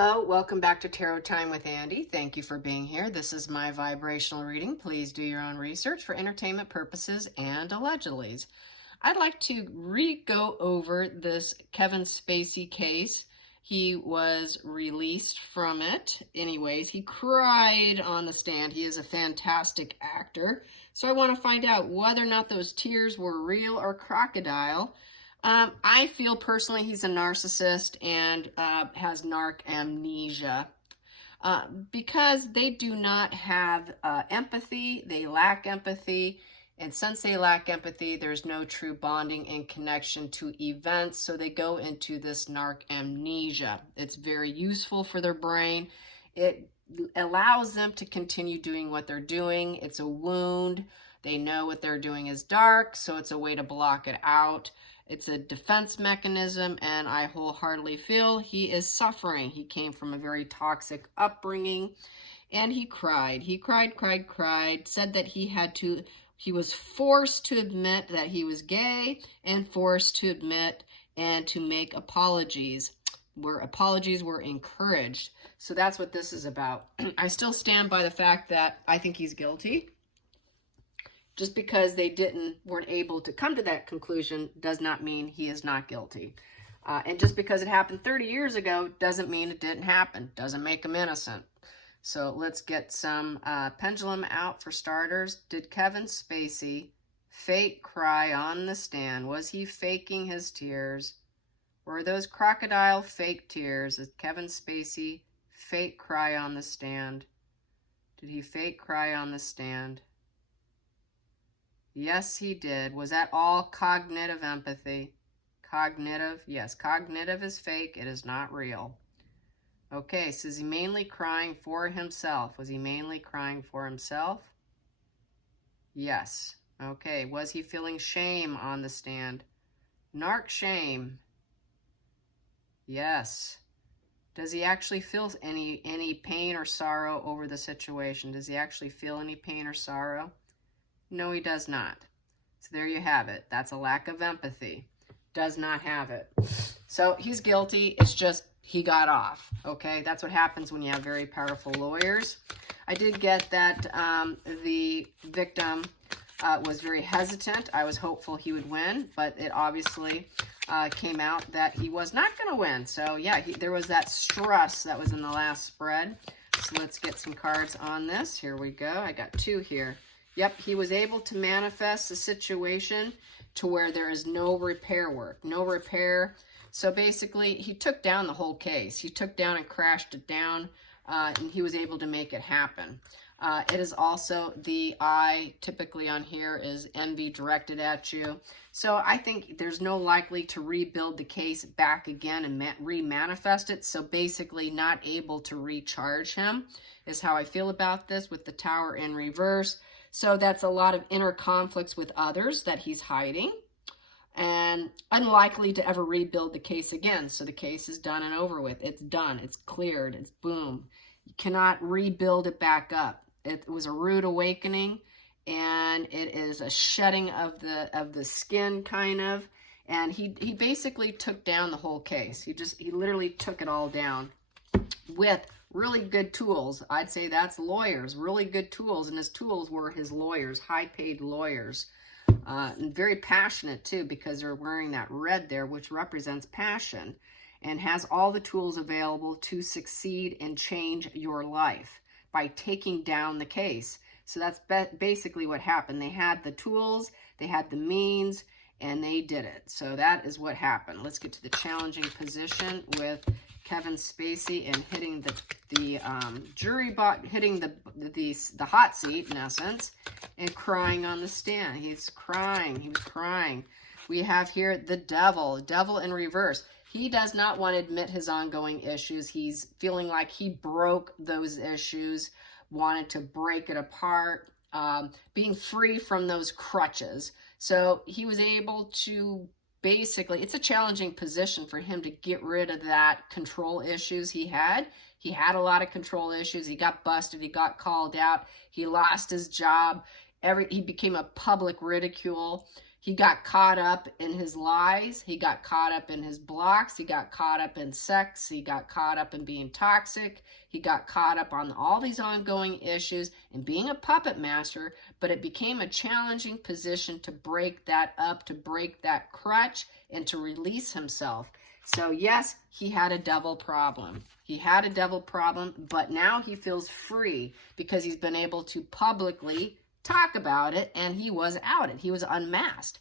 Hello, welcome back to Tarot Time with Andy. Thank you for being here. This is my vibrational reading. Please do your own research for entertainment purposes and allegedlys. I'd like to go over this Kevin Spacey case. He was released from it. Anyways, he cried on the stand. He is a fantastic actor. So I want to find out whether or not those tears were real or crocodile. I feel personally he's a narcissist and has narc amnesia because they do not have empathy. They lack empathy. And since they lack empathy, there's no true bonding and connection to events. So they go into this narc amnesia. It's very useful for their brain. It allows them to continue doing what they're doing. It's a wound. They know what they're doing is dark, so it's a way to block it out. It's a defense mechanism, and I wholeheartedly feel he is suffering. He came from a very toxic upbringing, and he cried. He cried, said that he was forced to admit that he was gay and forced to admit and to make apologies, where apologies were encouraged. So that's what this is about. I still stand by the fact that I think he's guilty. Just because they weren't able to come to that conclusion does not mean he is not guilty. And just because it happened 30 years ago doesn't mean it didn't happen. Doesn't make him innocent. So let's get some pendulum out for starters. Did Kevin Spacey fake cry on the stand? Was he faking his tears? Were those crocodile fake tears? Did Kevin Spacey fake cry on the stand? Did he fake cry on the stand? Yes, he did. Was that all cognitive empathy? Cognitive? Yes, cognitive is fake. It is not real. Okay, so is he mainly crying for himself? Was he mainly crying for himself? Yes. Okay, was he feeling shame on the stand? Narc shame. Yes. Does he actually feel any pain or sorrow over the situation? Does he actually feel any pain or sorrow? No, he does not. So there you have it. That's a lack of empathy. Does not have it. So he's guilty. It's just he got off. Okay, that's what happens when you have very powerful lawyers. I did get that the victim was very hesitant. I was hopeful he would win, but it obviously came out that he was not going to win. So yeah, there was that stress that was in the last spread. So let's get some cards on this. Here we go. I got two here. Yep, he was able to manifest a situation to where there is no repair work, no repair. So basically, he took down the whole case. He took down and crashed it down, and he was able to make it happen. It is also the eye, typically on here, is envy directed at you. So I think there's no likely to rebuild the case back again and re-manifest it. So basically not able to recharge him is how I feel about this with the Tower in reverse. So that's a lot of inner conflicts with others that he's hiding and unlikely to ever rebuild the case again. So the case is done and over with. It's done. It's cleared. It's boom. You cannot rebuild it back up. It was a rude awakening, and it is a shedding of the skin kind of. And he basically took down the whole case. He literally took it all down with really good tools. I'd say that's lawyers, really good tools. And his tools were his lawyers, high-paid lawyers. And very passionate, too, because they're wearing that red there, which represents passion, and has all the tools available to succeed and change your life by taking down the case. So that's basically what happened. They had the tools, they had the means, and they did it. So that is what happened. Let's get to the challenging position with Kevin Spacey and hitting the jury box, hitting the hot seat in essence, and crying on the stand. He's crying. He was crying. We have here the devil in reverse. He does not want to admit his ongoing issues. He's feeling like he broke those issues, wanted to break it apart, being free from those crutches. So he was able to basically, it's a challenging position for him to get rid of that control issues he had. He had a lot of control issues. He got busted. He got called out. He lost his job. He became a public ridicule. He got caught up in his lies. He got caught up in his blocks. He got caught up in sex. He got caught up in being toxic. He got caught up on all these ongoing issues and being a puppet master, but it became a challenging position to break that up, to break that crutch, and to release himself. So yes, he had a devil problem. He had a devil problem, but now he feels free because he's been able to publicly talk about it, and he was outed. He was unmasked.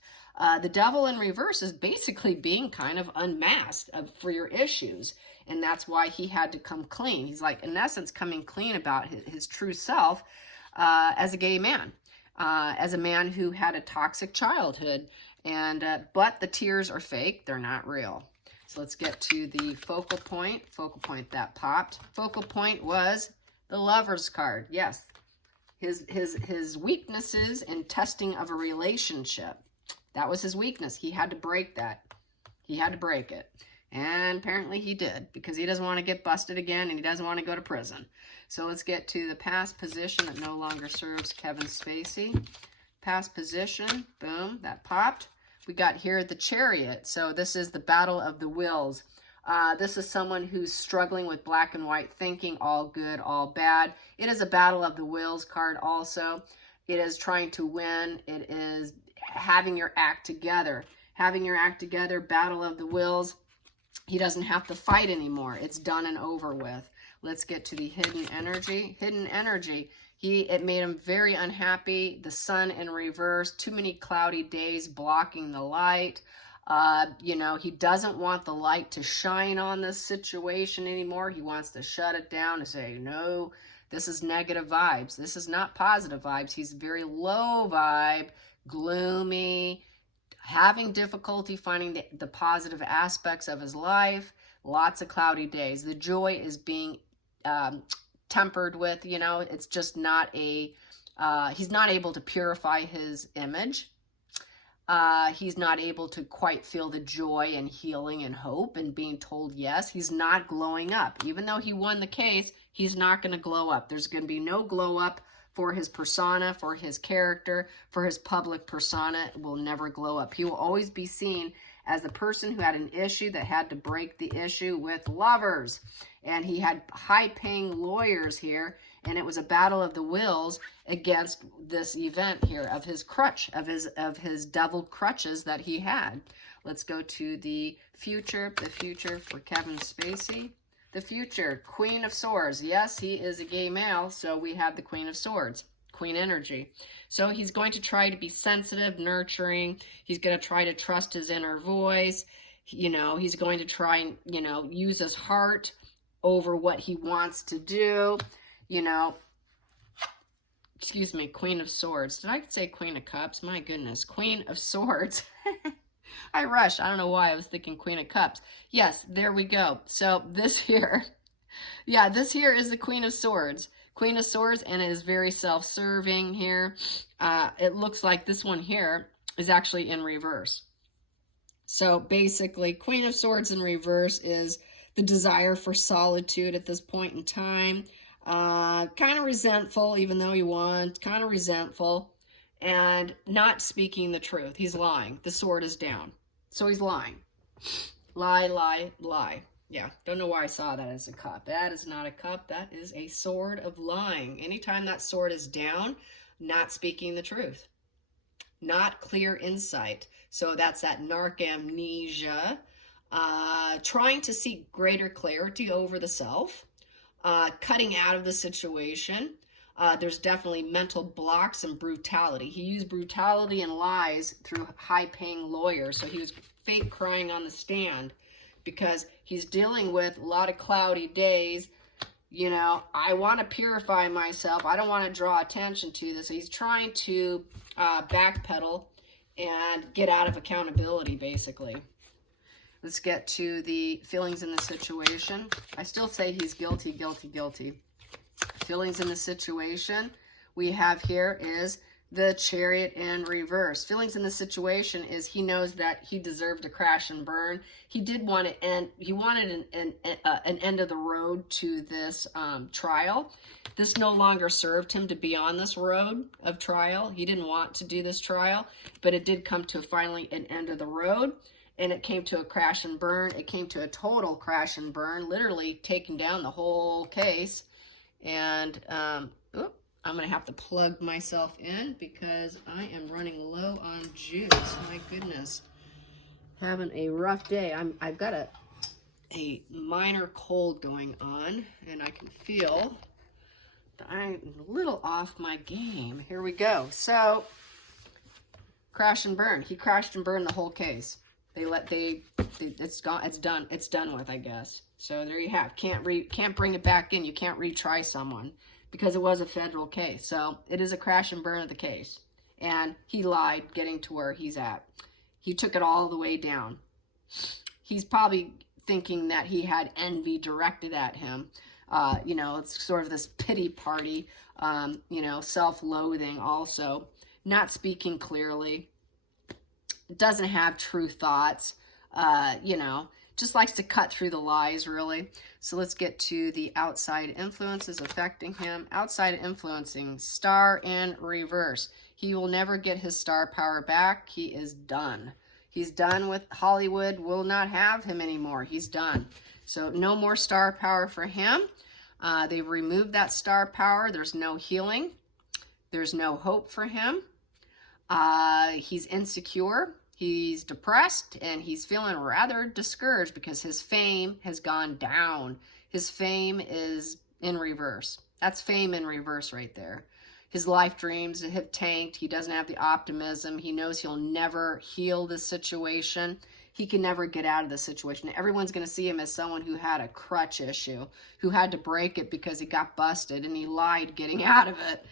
The devil in reverse is basically being kind of unmasked for your issues, and that's why he had to come clean. He's like, in essence, coming clean about his true self as a gay man, as a man who had a toxic childhood, and but the tears are fake. They're not real. So let's get to the focal point that popped. Focal point was the Lover's card. Yes. His weaknesses in testing of a relationship. That was his weakness. He had to break that. He had to break it. And apparently he did, because he doesn't want to get busted again and he doesn't want to go to prison. So let's get to the past position that no longer serves Kevin Spacey. Past position, boom, that popped. We got here the Chariot. So this is the battle of the wills. This is someone who's struggling with black and white thinking, all good, all bad. It is a battle of the wills card also. It is trying to win. It is having your act together. Having your act together, battle of the wills. He doesn't have to fight anymore. It's done and over with. Let's get to the hidden energy. Hidden energy. It made him very unhappy. The sun in reverse. Too many cloudy days blocking the light. He doesn't want the light to shine on this situation anymore. He wants to shut it down and say, no, this is negative vibes. This is not positive vibes. He's very low vibe, gloomy, having difficulty finding the positive aspects of his life. Lots of cloudy days. The joy is being tempered with, it's just not he's not able to purify his image. He's not able to quite feel the joy and healing and hope and being told yes. He's not glowing up. Even though he won the case, he's not going to glow up. There's going to be no glow up for his persona, for his character, for his public persona. It will never glow up. He will always be seen as the person who had an issue that had to break the issue with lovers. And he had high-paying lawyers here, and it was a battle of the wills against this event here of his crutch, of his devil crutches that he had. Let's go to the future for Kevin Spacey. The future, Queen of Swords. Yes, he is a gay male, so we have the Queen of Swords, Queen energy. So he's going to try to be sensitive, nurturing. He's going to try to trust his inner voice. He's going to try and, use his heart over what he wants to do. Excuse me, Queen of Swords. Did I say Queen of Cups? My goodness, Queen of Swords. I rushed. I don't know why I was thinking Queen of Cups. Yes, there we go. So this here, this here is the Queen of Swords. Queen of Swords, and it is very self-serving here. It looks like this one here is actually in reverse. So basically, Queen of Swords in reverse is the desire for solitude at this point in time. Kind of resentful, even though he won. Kind of resentful. And not speaking the truth. He's lying. The sword is down. So he's lying. Lie, lie, lie. Yeah, don't know why I saw that as a cup. That is not a cup. That is a sword of lying. Anytime that sword is down, not speaking the truth. Not clear insight. So that's that narc-amnesia. Trying to seek greater clarity over the self. Cutting out of the situation. There's definitely mental blocks and brutality. He used brutality and lies through high-paying lawyers. So he was fake crying on the stand because he's dealing with a lot of cloudy days. I want to purify myself. I don't want to draw attention to this. So he's trying to backpedal and get out of accountability, basically. Let's get to the feelings in the situation. I still say he's guilty, guilty, guilty. Feelings in the situation we have here is the Chariot in reverse. Feelings in this situation is he knows that he deserved to crash and burn. He did want to end, he wanted an end of the road to this trial. This no longer served him to be on this road of trial. He didn't want to do this trial, but it did come to finally an end of the road, and it came to a crash and burn. It came to a total crash and burn, literally taking down the whole case. And, I'm going to have to plug myself in because I am running low on juice. My goodness. Having a rough day. I've got a minor cold going on, and I can feel that I'm a little off my game. Here we go. So, crash and burn. He crashed and burned the whole case. It's gone. It's done. It's done with, I guess. So there you have. Can't bring it back in. You can't retry someone, because it was a federal case. So it is a crash and burn of the case. And he lied getting to where he's at. He took it all the way down. He's probably thinking that he had envy directed at him. It's sort of this pity party, self-loathing also. Not speaking clearly. Doesn't have true thoughts, just likes to cut through the lies, really. So let's get to the outside influences affecting him. Outside influencing, star in reverse. He will never get his star power back. He is done. He's done with Hollywood. Will not have him anymore. He's done. So no more star power for him. They've removed that star power. There's no healing. There's no hope for him. He's insecure. He's depressed, and he's feeling rather discouraged because his fame has gone down. His fame is in reverse. That's fame in reverse right there. His life dreams have tanked. He doesn't have the optimism. He knows he'll never heal this situation. He can never get out of this situation. Everyone's going to see him as someone who had a crutch issue, who had to break it because he got busted and he lied getting out of it.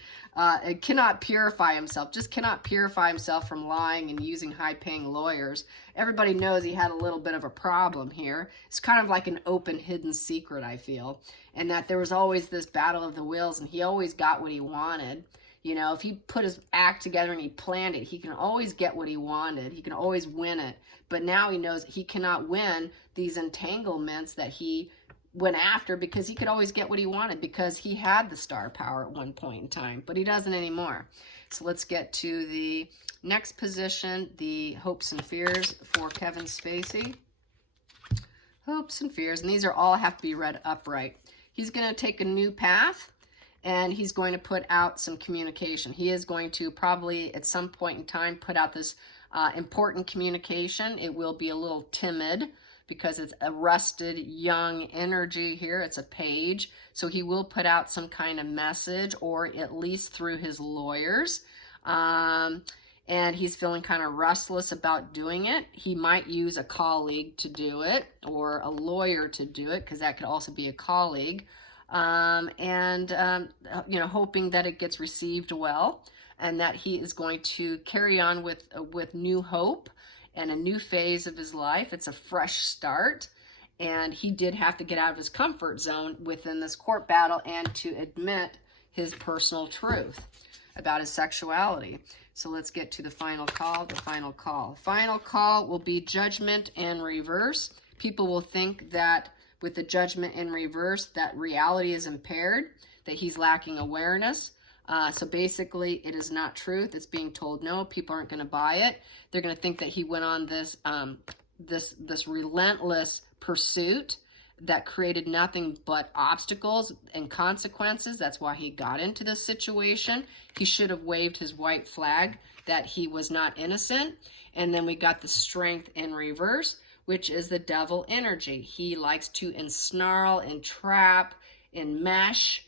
It cannot purify himself, just cannot purify himself from lying and using high-paying lawyers. Everybody knows he had a little bit of a problem here. It's kind of like an open, hidden secret, I feel, and that there was always this battle of the wills, and he always got what he wanted. If he put his act together and he planned it, he can always get what he wanted. He can always win it. But now he knows he cannot win these entanglements that he went after, because he could always get what he wanted because he had the star power at one point in time, but he doesn't anymore. So let's get to the next position, the hopes and fears for Kevin Spacey. Hopes and fears, and these are all have to be read upright. He's going to take a new path, and he's going to put out some communication. He is going to probably at some point in time put out this important communication. It will be a little timid, because it's a rusted young energy here. It's a page. So he will put out some kind of message, or at least through his lawyers. And he's feeling kind of restless about doing it. He might use a colleague to do it, or a lawyer to do it, because that could also be a colleague. Hoping that it gets received well, and that he is going to carry on with new hope and a new phase of his life. It's a fresh start, and he did have to get out of his comfort zone within this court battle and to admit his personal truth about his sexuality. So let's get to the final call. The final call. Final call will be judgment in reverse. People will think that with the judgment in reverse, that reality is impaired, that he's lacking awareness. So basically, it is not truth. It's being told no. People aren't going to buy it. They're going to think that he went on this this relentless pursuit that created nothing but obstacles and consequences. That's why he got into this situation. He should have waved his white flag that he was not innocent. And then we got the strength in reverse, which is the devil energy. He likes to ensnarl, entrap, enmesh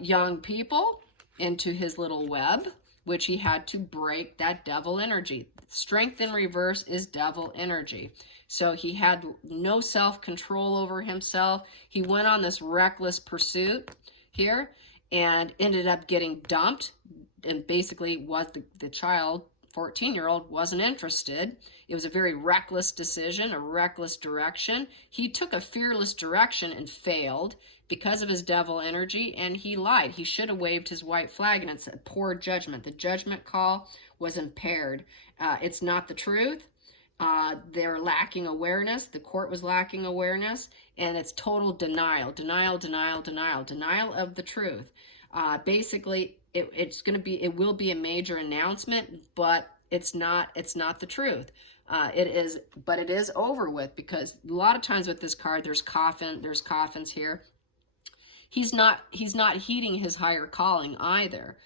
young people into his little web, which he had to break that devil energy. Strength in reverse is devil energy. So he had no self-control over himself. He went on this reckless pursuit here and ended up getting dumped, and basically was the child 14-year-old wasn't interested. It was a very reckless decision, a reckless direction. He took a fearless direction and failed because of his devil energy, and he lied. He should have waved his white flag, and it's a poor judgment. The judgment call was impaired. It's not the truth. They're lacking awareness. The court was lacking awareness, and it's total denial, denial, denial, denial, denial of the truth. Basically, it will be a major announcement, but it's not the truth. But it is over with, because a lot of times with this card, there's coffins here. He's not heeding his higher calling either.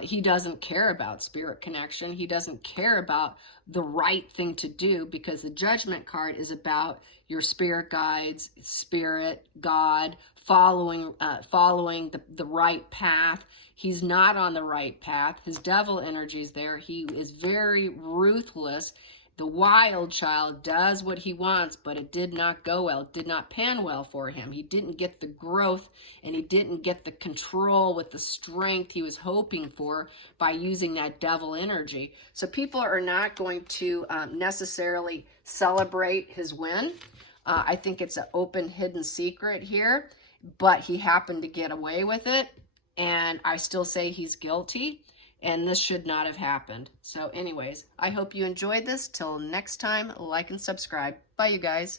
He doesn't care about spirit connection. He doesn't care about the right thing to do, because the judgment card is about your spirit guides, spirit, God, following the right path. He's not on the right path. His devil energy is there. He is very ruthless. The wild child does what he wants, but it did not go well. It did not pan well for him. He didn't get the growth, and he didn't get the control with the strength he was hoping for by using that devil energy. So people are not going to necessarily celebrate his win. I think it's an open, hidden secret here, but he happened to get away with it, and I still say he's guilty. And this should not have happened. So anyways, I hope you enjoyed this. Till next time, like and subscribe. Bye, you guys.